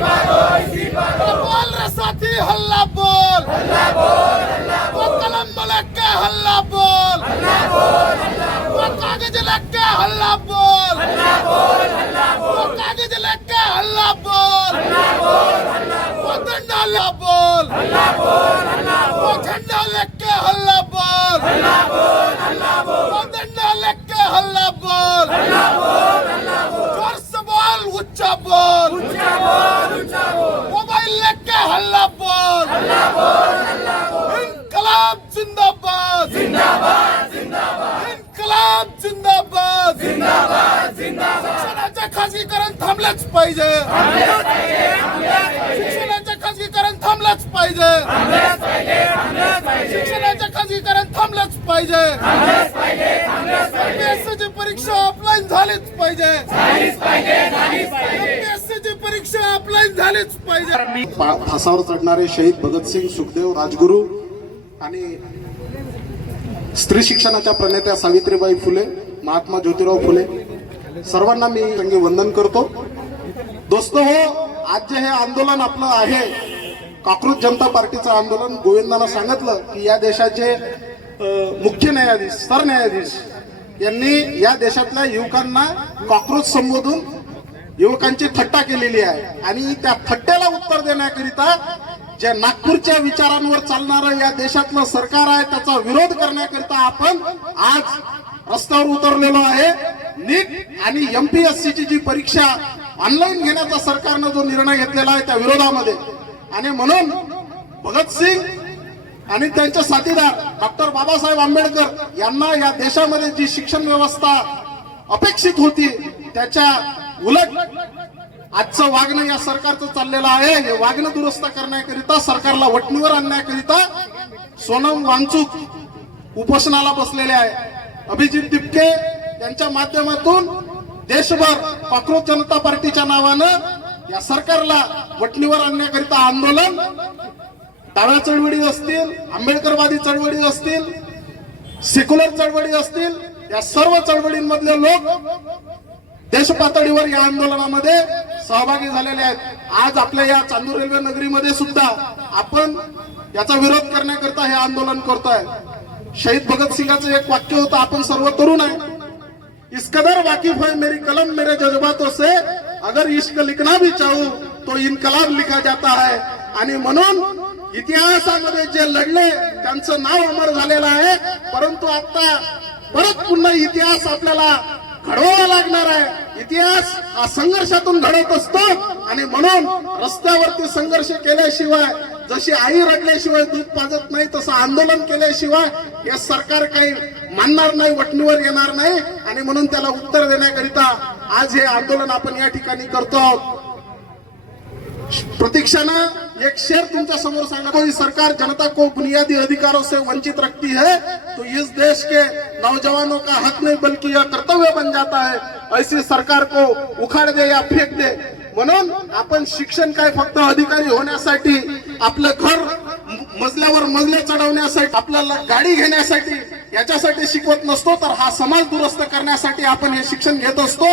बोल रे साथी हल्ला बोल, वो कलम मलक के हल्ला बोल, वो कागज लग के हल्ला बोल, वो कागज लग के हल्ला बोल, वो डंडा ला बोल, वो झंडा लग के हल्ला बोल, वो डंडा लग के हल्ला बोल, जोर से बोल, ऊंचा बोल, मोबाइल लग के हल्ला बोल, इनकलाब जिंदाबाद, इनकलाब जिंदाबाद, शिक्षणाचे खासगीकरण थांबलेच पाहिजे, शिक्षणाचे खासगीकरण थांबलेच पाहिजे, शिक्षणाचे खासगीकरण थांबलेच पाहिजे, एमपीएससीची परीक्षा ऑफलाईन झालीच पाहिजे, एमपीएससीची परीक्षा ऑफलाईन झालीच पाहिजे. फासावर चढणारे शहीद भगतसिंग, सुखदेव, राजगुरू आणि स्त्री शिक्षणाच्या प्रणेत्या सावित्रीबाई फुले, महात्मा ज्योतिराव फुले सर्वांना मी रंगी वंदन करतो. दोस्तो हो, आज जे हे आंदोलन आपलं आहे काकृत जनता पार्टीचं आंदोलन, गोविंदानं सांगितलं की या देशाचे मुख्य न्यायाधीश, सरन्यायाधीश यांनी या देशातल्या युवकांना कॉक्रोच संबोधून युवकांची थट्टा केलेली आहे आणि त्या थट्ट्याला उत्तर देण्याकरिता जे नागपूरच्या विचारांवर चालणारं या देशातलं सरकार आहे त्याचा विरोध करण्याकरिता आपण आज रस्त्यावर उतरलेलो आहे. नीट आणि एमपीएससीची जी परीक्षा ऑनलाईन घेण्याचा सरकारनं जो निर्णय घेतलेला आहे त्या विरोधामध्ये, आणि म्हणून भगतसिंग आणि त्यांचे साथीदार डॉक्टर बाबासाहेब आंबेडकर यांना या देशामध्ये जी शिक्षण व्यवस्था अपेक्षित होती त्याच्या उलट आजचं वागणं या सरकारचं चाललेलं आहे. हे वागणं दुरुस्त करण्याकरिता, सरकारला वटणीवर आणण्याकरिता सोनम वांगचूक उपोषणाला बसलेले आहे. अभिजित दिपके यांच्या माध्यमातून देशभर काकृत जनता पार्टीच्या नावानं या सरकारला वटणीवर आणण्याकरिता आंदोलन, डाव्या चळवळी असतील, आंबेडकरवादी चळवळी असतील, सेक्युलर चळवळी असतील, या सर्व चळवळींमधले लोक देश पातळीवर या आंदोलनामध्ये सहभागी झालेले आहेत. आज आपल्या या चांदूर रेल्वे नगरीमध्ये सुद्धा आपण याचा विरोध करण्याकरता हे आंदोलन करतोय. शहीद भगतसिंगाचं एक वाक्य होतं, आपण सर्व तरुण आहे, इस कदर वाकिफ है मेरी कलम मेरे जज्बातों से, अगर इश्क लिखना भी चाहूं तो इनकलाब लिखा जाता है. आणि म्हणून इतिहासामध्ये जे लढले त्यांचं नाव अमर झालेलं आहे, परंतु आता परत पुन्हा इतिहास आपल्याला घडवावा लागणार आहे. इतिहास हा संघर्षातून घडत असतो आणि म्हणून रस्त्यावरती संघर्ष केल्याशिवाय, जशी आई रडल्याशिवाय दूध पाजत नाही तसं आंदोलन केल्याशिवाय हे सरकार काही मानणार नाही, वटणीवर येणार नाही. आणि म्हणून त्याला उत्तर देण्याकरिता आज हे आंदोलन आपण या ठिकाणी करतो आहोत. प्रतीक्षानं एक शेर तुमच्या समोर सांगा, कोई सरकार जनता को बुनियादी अधिकारों से वंचित रखती है तो इस देश के नौजवानों का हक नहीं बल्कि यह कर्तव्य बन जाता है. ऐसी सरकार को उखाड़ दे या फेक दे. म्हणून आपण शिक्षण काय फक्त अधिकारी होण्यासाठी, आपलं घर मजल्यावर मजले चढवण्यासाठी, आपल्याला गाडी घेण्यासाठी याच्यासाठी शिकवत नसतो, तर हा समाज दुरुस्त करण्यासाठी आपण हे शिक्षण घेत असतो.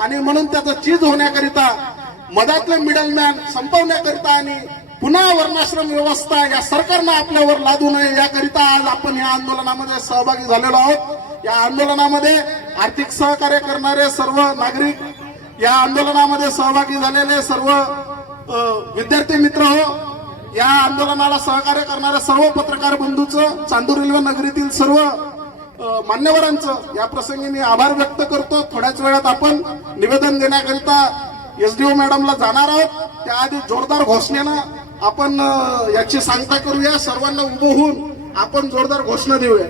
आणि म्हणून त्याचं चीज होण्याकरिता, मधातले मिडलमॅन संपवण्याकरिता आणि पुन्हा वर्णाश्रम व्यवस्था या सरकारनं आपल्यावर लादू नये याकरिता आज आपण या आंदोलनामध्ये सहभागी झालेलो आहोत. या आंदोलनामध्ये आर्थिक सहकार्य करणारे सर्व नागरिक, या आंदोलनामध्ये सहभागी झालेले सर्व विद्यार्थी मित्र हो, या आंदोलनाला सहकार्य करणाऱ्या सर्व पत्रकार बंधूंचं, चांदूर रेल्वे नगरीतील सर्व मान्यवरांचं या प्रसंगी मी आभार व्यक्त करतो. थोड्याच वेळात आपण निवेदन देण्याकरिता एसडीओ मॅडमला जाणार आहोत. त्याआधी जोरदार घोषणेनं आपण याची सांगता करूया. सर्वांना उभं होऊन आपण जोरदार घोषणा देऊया.